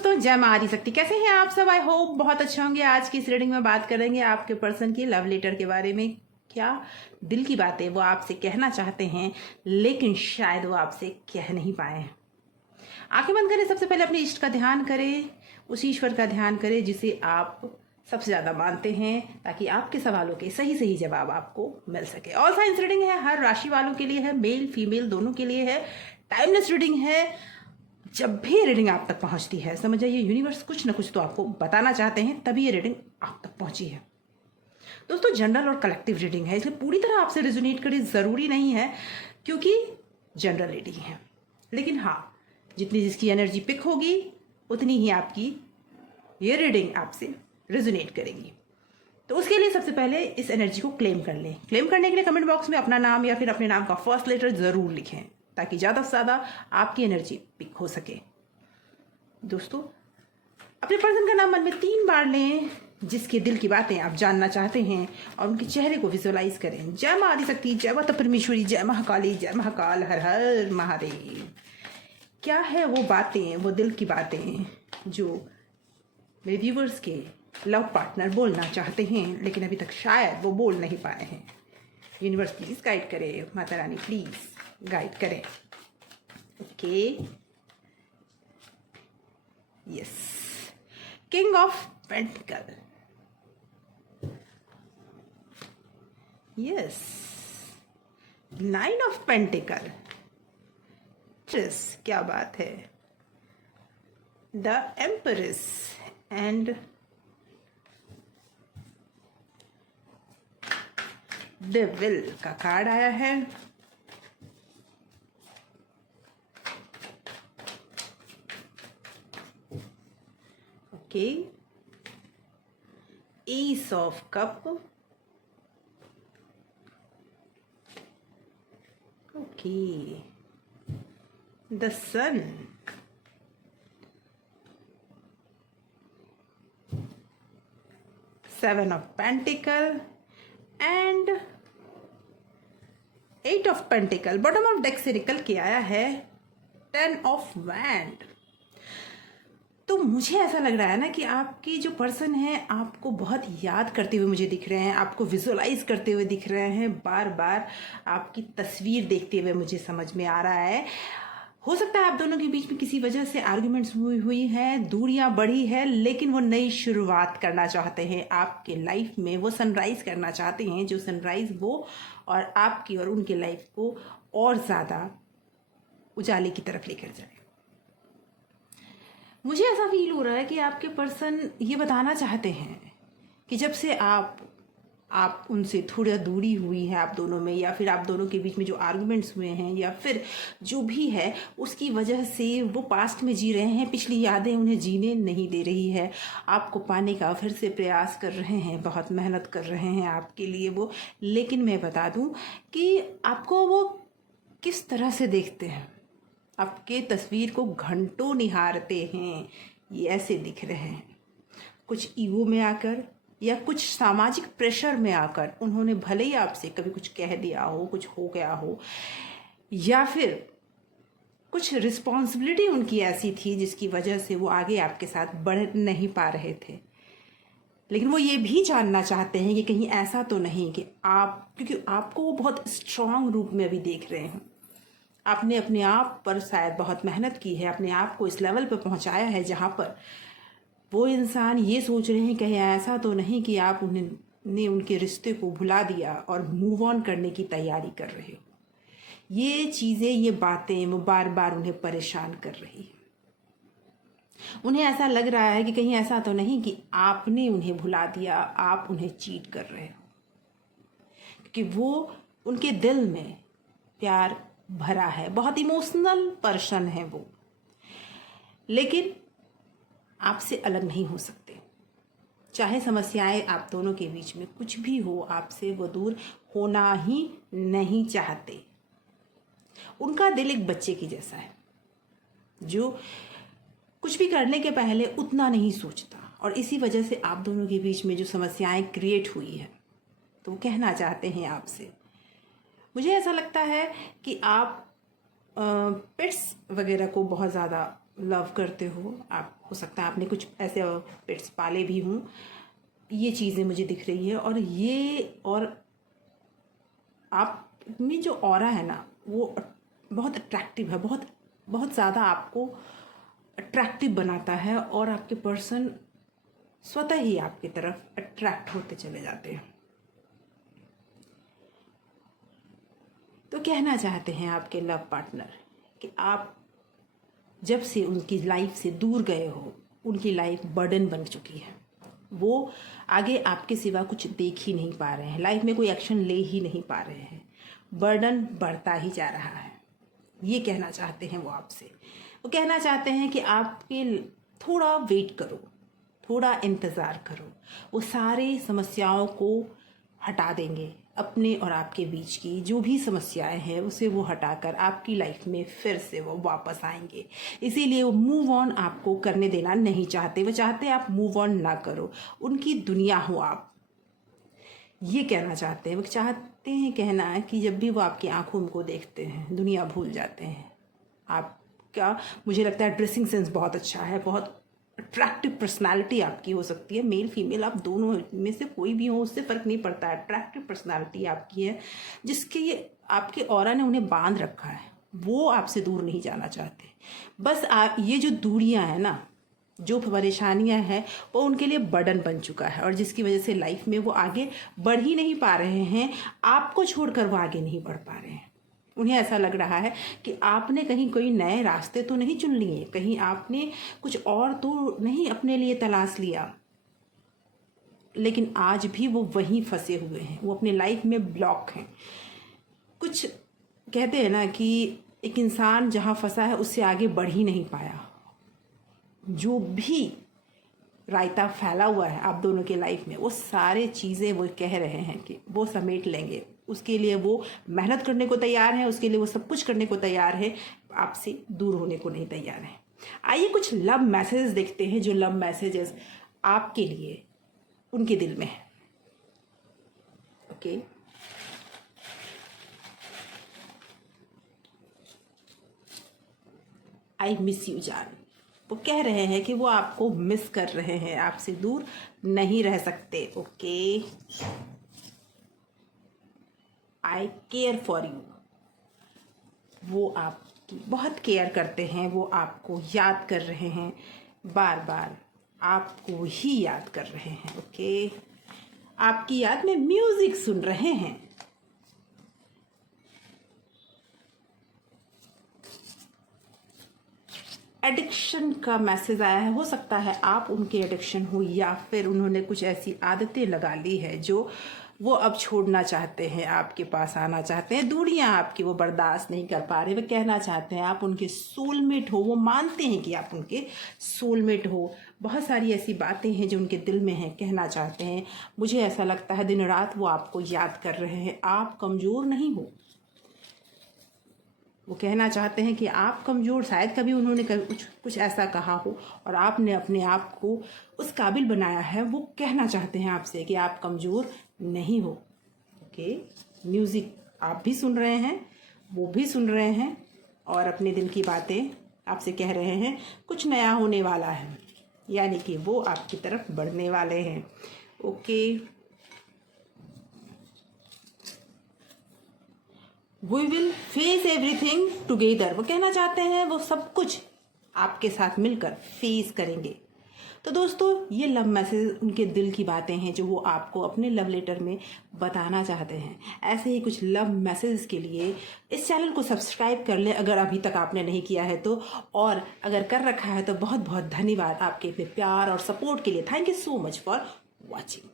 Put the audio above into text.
दोस्तों, जय मां आदिशक्ति। कैसे हैं आप सब? आई होप बहुत अच्छे होंगे। आज की इस रीडिंग में बात करेंगे आपके पर्सन की लव लेटर के बारे में। क्या दिल की बातें वो आपसे कहना चाहते हैं लेकिन शायद वो आपसे कह नहीं पाए। आंखें बंद करें, सबसे पहले अपने इष्ट का ध्यान करें, उस ईश्वर का ध्यान करें जिसे आप सबसे ज़्यादा मानते हैं, ताकि आपके सवालों के सही सही जवाब आपको मिल सके। ऑल साइंस रीडिंग है, हर राशि वालों के लिए है, मेल फीमेल दोनों के लिए है। टाइमलेस रीडिंग है। जब भी रीडिंग आप तक पहुंचती है, समझ जाइए यूनिवर्स कुछ ना कुछ तो आपको बताना चाहते हैं, तभी ये रीडिंग आप तक पहुंची है। दोस्तों, जनरल और कलेक्टिव रीडिंग है, इसलिए पूरी तरह आपसे रिजोनेट करे ज़रूरी नहीं है, क्योंकि जनरल रीडिंग है। लेकिन हाँ, जितनी जिसकी एनर्जी पिक होगी उतनी ही आपकी ये रीडिंग आपसे रिजोनेट करेगी। तो उसके लिए सबसे पहले इस एनर्जी को क्लेम कर लें। क्लेम करने के लिए कमेंट बॉक्स में अपना नाम या फिर अपने नाम का फर्स्ट लेटर ज़रूर लिखें, ताकि ज़्यादा से ज़्यादा आपकी एनर्जी पिक हो सके। दोस्तों, अपने पर्सन का नाम मन में 3 बार लें, जिसके दिल की बातें आप जानना चाहते हैं, और उनके चेहरे को विजुअलाइज करें। जय मां आदिशक्ति, जय माता परमेश्वरी, जय महाकाली, जय महाकाल, हर हर महादेव। क्या है वो बातें, वो दिल की बातें जो मेरे व्यूवर्स के लव पार्टनर बोलना चाहते हैं, लेकिन अभी तक शायद वो बोल नहीं पाए हैं। यूनिवर्स प्लीज गाइड करे, माता रानी प्लीज गाइड करें। Okay, yes, king of pentacle, yes, 9 of pentacle, क्या बात है, द एम्परेस एंड डेविल का कार्ड आया है। Okay, ace of cup, okay, the sun, seven of pentacle and 8 of pentacle. Bottom of deck से निकल के आया है 10 ऑफ वैंड। तो मुझे ऐसा लग रहा है ना कि आपकी जो पर्सन है आपको बहुत याद करते हुए मुझे दिख रहे हैं, आपको विजुअलाइज करते हुए दिख रहे हैं, बार बार आपकी तस्वीर देखते हुए मुझे समझ में आ रहा है। हो सकता है आप दोनों के बीच में किसी वजह से आर्ग्यूमेंट्स हुई हैं, दूरियां बढ़ी है, लेकिन वो नई शुरुआत करना चाहते हैं आपके लाइफ में। वो सनराइज करना चाहते हैं, जो सनराइज वो और आपकी और उनके लाइफ को और ज़्यादा उजाले की तरफ लेकर जाए। मुझे ऐसा फील हो रहा है कि आपके पर्सन ये बताना चाहते हैं कि जब से आप उनसे थोड़ा दूरी हुई है आप दोनों में, या फिर आप दोनों के बीच में जो आर्गुमेंट्स हुए हैं, या फिर जो भी है उसकी वजह से वो पास्ट में जी रहे हैं, पिछली यादें उन्हें जीने नहीं दे रही है। आपको पाने का फिर से प्रयास कर रहे हैं, बहुत मेहनत कर रहे हैं आपके लिए वो। लेकिन मैं बता दूं कि आपको वो किस तरह से देखते हैं, आपके तस्वीर को घंटों निहारते हैं, ये ऐसे दिख रहे हैं। कुछ ईगो में आकर या कुछ सामाजिक प्रेशर में आकर उन्होंने भले ही आपसे कभी कुछ कह दिया हो, कुछ हो गया हो, या फिर कुछ रिस्पॉन्सिबिलिटी उनकी ऐसी थी जिसकी वजह से वो आगे आपके साथ बढ़ नहीं पा रहे थे। लेकिन वो ये भी जानना चाहते हैं कि कहीं ऐसा तो नहीं कि क्योंकि आपको वो बहुत स्ट्रांग रूप में अभी देख रहे हैं। आपने अपने आप पर शायद बहुत मेहनत की है, अपने आप को इस लेवल पर पहुंचाया है जहां पर वो इंसान ये सोच रहे हैं कहीं ऐसा तो नहीं कि आप उन्हें उनके रिश्ते को भुला दिया और मूव ऑन करने की तैयारी कर रहे हो। ये चीज़ें, ये बातें वो बार बार उन्हें परेशान कर रही है। उन्हें ऐसा लग रहा है कि कहीं ऐसा तो नहीं कि आपने उन्हें भुला दिया, आप उन्हें चीट कर रहे हो, क्योंकि वो उनके दिल में प्यार भरा है, बहुत इमोशनल पर्सन है वो, लेकिन आपसे अलग नहीं हो सकते। चाहे समस्याएं आप दोनों के बीच में कुछ भी हो, आपसे वो दूर होना ही नहीं चाहते। उनका दिल एक बच्चे की जैसा है, जो कुछ भी करने के पहले उतना नहीं सोचता, और इसी वजह से आप दोनों के बीच में जो समस्याएं क्रिएट हुई है, तो वो कहना चाहते हैं आपसे। मुझे ऐसा लगता है कि आप पेट्स वगैरह को बहुत ज़्यादा लव करते हो। आप हो सकता है आपने कुछ ऐसे पेट्स पाले भी हों, ये चीज़ें मुझे दिख रही है। और आप में जो ऑरा है ना वो बहुत अट्रैक्टिव है, बहुत बहुत ज़्यादा आपको अट्रैक्टिव बनाता है और आपके पर्सन स्वतः ही आपकी तरफ अट्रैक्ट होते चले जाते हैं। तो कहना चाहते हैं आपके लव पार्टनर कि आप जब से उनकी लाइफ से दूर गए हो, उनकी लाइफ बर्डन बन चुकी है। वो आगे आपके सिवा कुछ देख ही नहीं पा रहे हैं, लाइफ में कोई एक्शन ले ही नहीं पा रहे हैं, बर्डन बढ़ता ही जा रहा है। ये कहना चाहते हैं वो आपसे। वो कहना चाहते हैं कि आपके थोड़ा वेट करो, थोड़ा इंतज़ार करो, वो सारी समस्याओं को हटा देंगे। अपने और आपके बीच की जो भी समस्याएं हैं उसे वो हटाकर आपकी लाइफ में फिर से वो वापस आएंगे। इसीलिए वो मूव ऑन आपको करने देना नहीं चाहते। वो चाहते आप मूव ऑन ना करो, उनकी दुनिया हो आप, ये कहना चाहते हैं। वो चाहते हैं कहना है कि जब भी वो आपकी आंखों को देखते हैं दुनिया भूल जाते हैं। आपका मुझे लगता है ड्रेसिंग सेंस बहुत अच्छा है, बहुत अट्रैक्टिव पर्सनालिटी आपकी हो सकती है। मेल फीमेल आप दोनों में से कोई भी हो, उससे फ़र्क नहीं पड़ता। अट्रैक्टिव पर्सनालिटी आपकी है जिसके ये आपके ऑरा ने उन्हें बांध रखा है। वो आपसे दूर नहीं जाना चाहते। बस ये जो दूरियां हैं ना, जो परेशानियां हैं, वो उनके लिए बर्डन बन चुका है और जिसकी वजह से लाइफ में वो आगे बढ़ ही नहीं पा रहे हैं। आपको छोड़कर वो आगे नहीं बढ़ पा रहे हैं। उन्हें ऐसा लग रहा है कि आपने कहीं कोई नए रास्ते तो नहीं चुन लिए, कहीं आपने कुछ और तो नहीं अपने लिए तलाश लिया, लेकिन आज भी वो वहीं फंसे हुए हैं। वो अपने लाइफ में ब्लॉक हैं। कुछ कहते हैं ना कि एक इंसान जहाँ फंसा है उससे आगे बढ़ ही नहीं पाया। जो भी रायता फैला हुआ है आप दोनों के लाइफ में, वो सारे चीज़ें वो कह रहे हैं कि वो समेट लेंगे। उसके लिए वो मेहनत करने को तैयार है, उसके लिए वो सब कुछ करने को तैयार है, आपसे दूर होने को नहीं तैयार है। आइए कुछ लव मैसेजेस देखते हैं, जो लव मैसेजेस आपके लिए उनके दिल में है। ओके, आई मिस यू जान। वो कह रहे हैं कि वो आपको मिस कर रहे हैं, आपसे दूर नहीं रह सकते। Okay, I care for you. वो आपकी बहुत केयर करते हैं, वो आपको याद कर रहे हैं, बार बार आपको ही याद कर रहे हैं। ओके, आपकी याद में म्यूजिक सुन रहे हैं। एडिक्शन का मैसेज आया है। हो सकता है आप उनके एडिक्शन हो, या फिर उन्होंने कुछ ऐसी आदतें लगा ली है जो वो अब छोड़ना चाहते हैं, आपके पास आना चाहते हैं। दूरियां आपकी वो बर्दाश्त नहीं कर पा रहे। वे कहना चाहते हैं आप उनके सोलमेट हो, वो मानते हैं कि आप उनके सोलमेट हो। बहुत सारी ऐसी बातें हैं जो उनके दिल में हैं, कहना चाहते हैं। मुझे ऐसा लगता है दिन रात वो आपको याद कर रहे हैं। आप कमज़ोर नहीं हो। वो कहना चाहते हैं कि आप कमज़ोर, शायद कभी उन्होंने कुछ ऐसा कहा हो और आपने अपने आप को उस काबिल बनाया है। वो कहना चाहते हैं आपसे कि आप कमज़ोर नहीं हो। ओके, म्यूज़िक आप भी सुन रहे हैं, वो भी सुन रहे हैं और अपने दिल की बातें आपसे कह रहे हैं। कुछ नया होने वाला है, यानी कि वो आपकी तरफ बढ़ने वाले हैं। Okay, we will face everything together. वो कहना चाहते हैं वो सब कुछ आपके साथ मिलकर फेस करेंगे। तो दोस्तों, ये लव मैसेज उनके दिल की बातें हैं जो वो आपको अपने लव लेटर में बताना चाहते हैं। ऐसे ही कुछ लव मैसेज के लिए इस चैनल को सब्सक्राइब कर ले अगर अभी तक आपने नहीं किया है तो, और अगर कर रखा है तो बहुत बहुत धन्यवाद आपके इतने प्यार और सपोर्ट के लिए। Thank you so much for watching.